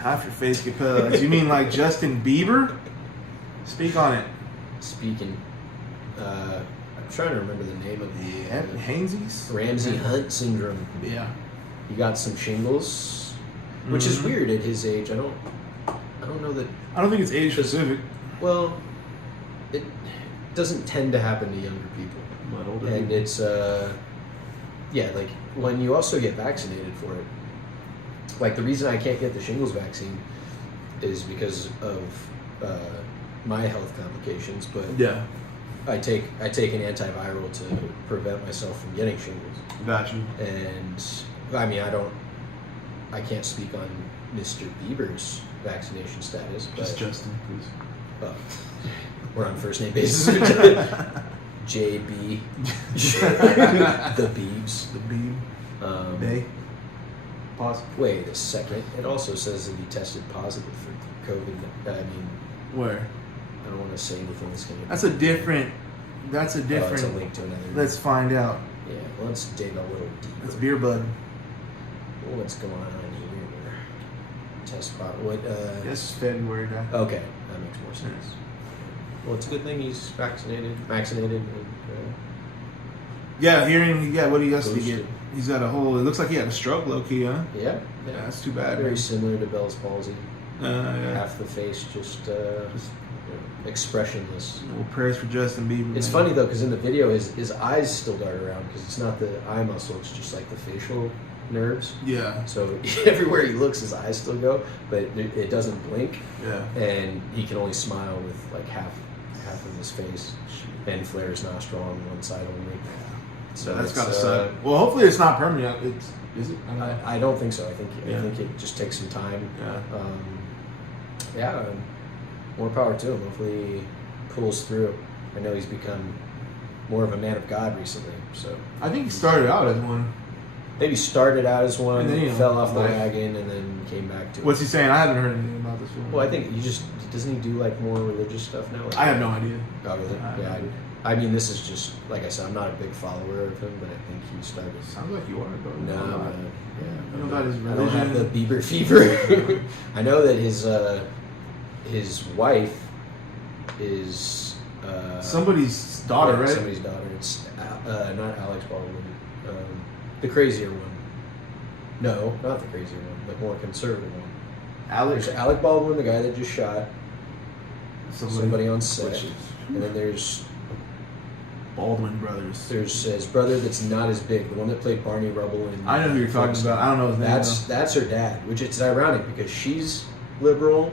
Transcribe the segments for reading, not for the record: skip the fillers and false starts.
Half your face get paralyzed. You mean like Justin Bieber? Speak on it. Speaking, I'm trying to remember the name of the Hainsey's? Ramsey Hunt syndrome. Yeah. He got some shingles, which is weird at his age. I don't know that. I don't think it's age specific. Well, it doesn't tend to happen to younger people. But older And people. it's yeah, like when you also get vaccinated for it. Like the reason I can't get the shingles vaccine is because of my health complications, but yeah, I take an antiviral to prevent myself from getting shingles. Got you. And I mean, I can't speak on Mr. Bieber's vaccination status. Just but, Justin, please. We're on first name basis. JB, the Biebs, The Bieb. They. Pause. Wait a second. It also says that he tested positive for COVID. I mean, Where? I don't want to say anything that's going to. That's a different. It's a link to another. Let's find out. Yeah, well, let's dig a little deeper. That's Beer Bud. What's going on here? Test spot. What? Yes, February. Okay, that makes more sense. Well, it's a good thing he's vaccinated. And, Yeah, hearing. Yeah, what do you got to boosted. get? He's got a whole. It looks like he had a stroke, low key, huh? Yeah. Yeah, that's too bad. Very Man. similar to Bell's palsy. Yeah. Half the face just expressionless. Well, prayers for Justin Bieber. It's man. funny though, because in the video, his eyes still dart around because it's not the eye muscle; it's just like the facial nerves. Yeah. So everywhere he looks, his eyes still go, but it doesn't blink. Yeah. And he can only smile with like half of his face, and flare his nostril on one side only. So that's it's, gotta suck. Well, hopefully it's not permanent. Is it? I don't think so. I think it just takes some time. Yeah. More power to him. Hopefully he pulls through. I know he's become more of a man of God recently. So I think he started out as one. maybe started out as one, And then, fell off the wagon, and then came back to it. What's he saying? I haven't heard anything about this one. Well, I think doesn't he do like more religious stuff now? Like, I have no idea. Oh, really? I mean, this is just like I said. I'm not a big follower of him, but I think he started. Sounds like you are, bro. No, You know about his I don't have the religion. Bieber fever. I know that his wife is Somebody's daughter, right? Somebody's daughter. It's not Alex Baldwin, the crazier one. No, not the crazier one, the more conservative one. There's Alec Baldwin, the guy that just shot somebody on set, and then there's Baldwin brothers. There's his brother that's not as big, the one that played Barney Rubble in. I know who you're talking about. I don't know his name. That's her dad, which it's ironic because she's liberal,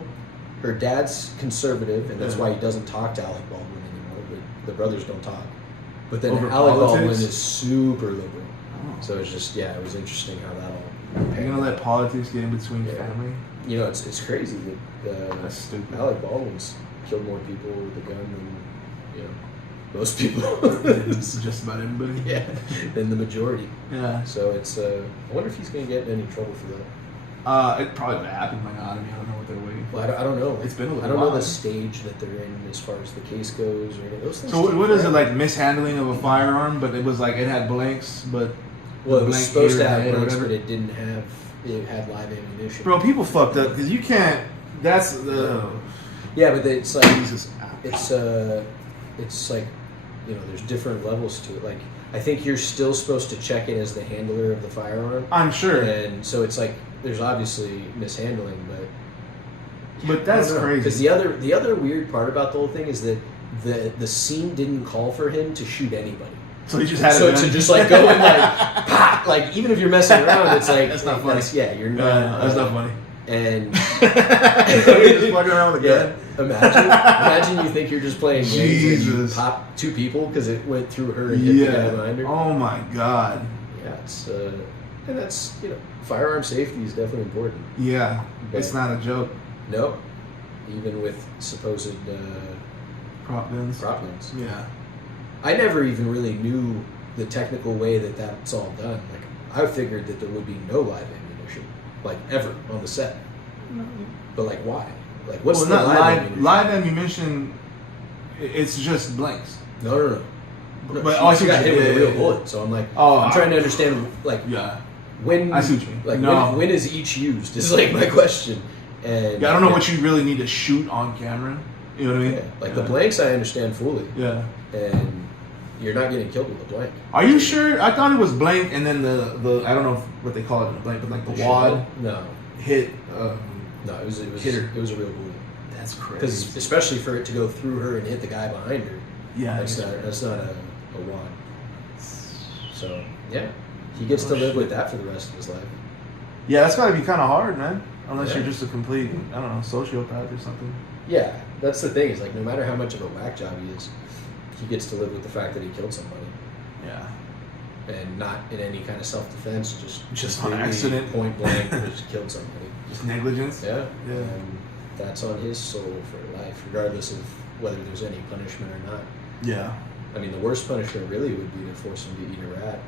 her dad's conservative, and that's why he doesn't talk to Alec Baldwin anymore. But the brothers don't talk. But then Over Alec politics? Baldwin is super liberal. Oh. So it's just it was interesting how that all. You're gonna let politics get in between family? You know, it's crazy that That's stupid. Alec Baldwin's killed more people with a gun than most people. It's just about everybody. Yeah, than the majority. Yeah. So it's I wonder if he's going to get in any trouble for that. It probably would happen by now. I mean, I don't know what they're waiting for. Well, I don't know. It's been a little I don't while. know the stage that they're in as far as the case goes or any of those things. So what is it, like mishandling of a firearm, but it was like it had blanks, but Well, it was blank supposed here to have and there or blanks, whatever? but it didn't have. It had live ammunition. Bro, people fucked up because you can't. That's the. Yeah, but it's like Jesus. it's like there's different levels to it. Like I think you're still supposed to check it as the handler of the firearm. I'm sure. And so it's like there's obviously mishandling, But that's crazy. Because the other weird part about the whole thing is that the scene didn't call for him to shoot anybody. So he just had So it. to just like go and like pop, like even if you're messing around, it's like That's not funny. You're not. That's not funny. And You're just walking around with a gun. Imagine you think you're just playing games and you Jesus. pop two people because it went through her and hit the guy behind her. Oh my God. Yeah, it's and that's firearm safety is definitely important. Yeah. But It's not a joke. No, even with supposed Prop guns. prop guns. Yeah. I never even really knew the technical way that that's all done. Like I figured that there would be no live ammunition, like ever on the set. But like why? Like what's the not live live ammunition? live ammunition? It's just blanks. No. But she got hit with a real bullet. So I'm like, I'm trying to understand like Yeah. when I see what you mean. like No. when is each used? Is like my question. And I don't know what you really need to shoot on camera. You know what I mean? Yeah. Like the blanks, I understand fully. Yeah. And you're not getting killed with a blank. Are you sure? I thought it was blank, and then the I don't know what they call it in a blank, but like the wad. No. Hit. No, it was hitter. It was a real bullet. That's crazy. Because especially for it to go through her and hit the guy behind her. Yeah. That's not a wad. So yeah, he gets to live with that for the rest of his life. Yeah, that's got to be kind of hard, man. Unless Yeah. you're just a complete, I don't know, sociopath or something. Yeah, that's the thing. Is like no matter how much of a whack job he is, he gets to live with the fact that he killed somebody. Yeah. And not in any kind of self-defense, just on accident, point blank, just killed somebody. Just negligence. Yeah, yeah. And that's on his soul for life, regardless of whether there's any punishment or not. Yeah. I mean, the worst punishment really would be to force him to eat a rat.